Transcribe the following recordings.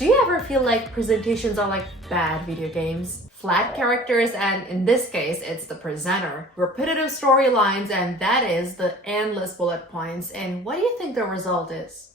Do you ever feel like presentations are like bad video games? Flat characters, and in this case, it's the presenter. Repetitive storylines, and that is the endless bullet points. And what do you think the result is?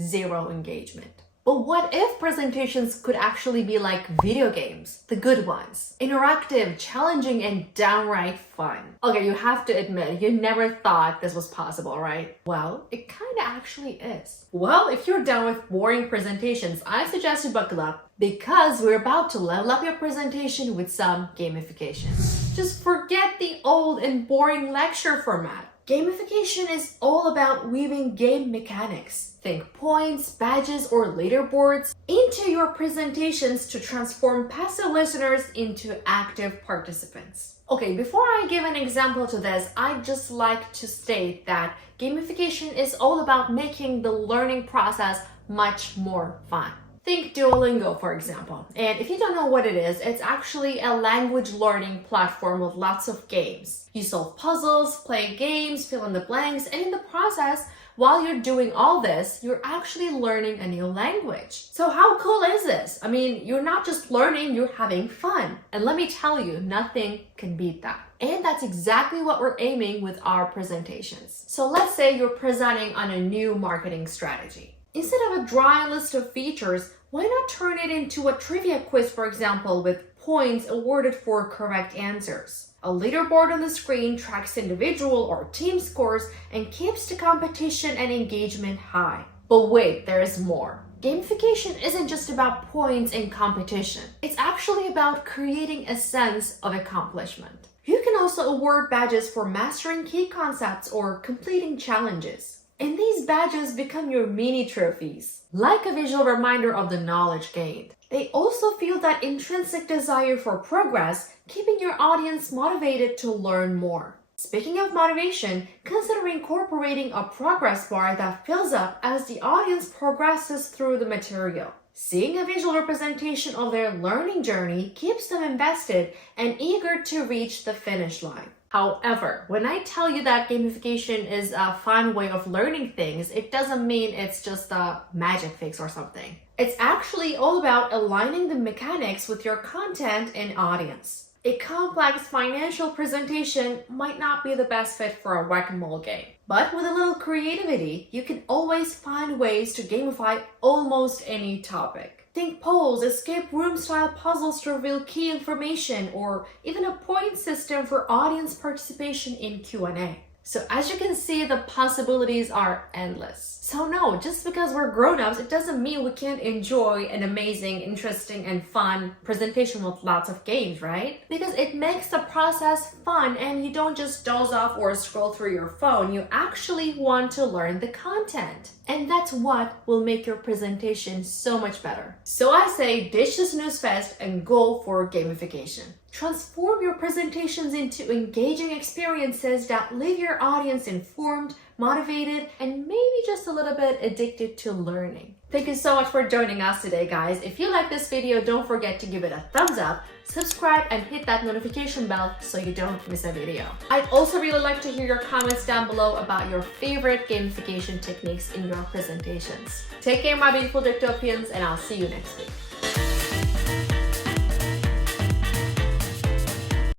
Zero engagement. But what if presentations could actually be like video games, the good ones? Interactive, challenging, and downright fun. Okay, you have to admit, you never thought this was possible, right? Well, it kinda actually is. Well, if you're down with boring presentations, I suggest you buckle up because we're about to level up your presentation with some gamification. Just forget the old and boring lecture format. Gamification is all about weaving game mechanics. Think points, badges, or leaderboards into your presentations to transform passive listeners into active participants. Okay, before I give an example to this, I'd just like to state that gamification is all about making the learning process much more fun. Think Duolingo, for example. And if you don't know what it is, it's actually a language learning platform with lots of games. You solve puzzles, play games, fill in the blanks, and in the process, while you're doing all this, you're actually learning a new language. So how cool is this? I mean, you're not just learning, you're having fun. And let me tell you, nothing can beat that. And that's exactly what we're aiming with our presentations. So let's say you're presenting on a new marketing strategy. Instead of a dry list of features, why not turn it into a trivia quiz, for example, with points awarded for correct answers? A leaderboard on the screen tracks individual or team scores and keeps the competition and engagement high. But wait, there's more. Gamification isn't just about points and competition. It's actually about creating a sense of accomplishment. You can also award badges for mastering key concepts or completing challenges. And these badges become your mini trophies, like a visual reminder of the knowledge gained. They also feel that intrinsic desire for progress, keeping your audience motivated to learn more. Speaking of motivation, consider incorporating a progress bar that fills up as the audience progresses through the material. Seeing a visual representation of their learning journey keeps them invested and eager to reach the finish line. However, when I tell you that gamification is a fun way of learning things, it doesn't mean it's just a magic fix or something. It's actually all about aligning the mechanics with your content and audience. A complex financial presentation might not be the best fit for a whack-a-mole game. But with a little creativity, you can always find ways to gamify almost any topic. Think polls, escape room-style puzzles to reveal key information, or even a point system for audience participation in Q&A. So as you can see, the possibilities are endless. So no, just because we're grown-ups, it doesn't mean we can't enjoy an amazing, interesting, and fun presentation with lots of games, right? Because it makes the process fun and you don't just doze off or scroll through your phone. You actually want to learn the content. And that's what will make your presentation so much better. So I say ditch the snooze fest and go for gamification. Transform your presentations into engaging experiences that leave your audience informed, motivated, and maybe just a little bit addicted to learning. Thank you so much for joining us today, guys. If you like this video, don't forget to give it a thumbs up, subscribe, and hit that notification bell so you don't miss a video. I'd also really like to hear your comments down below about your favorite gamification techniques in your presentations. Take care, my beautiful Dictopians, and I'll see you next week.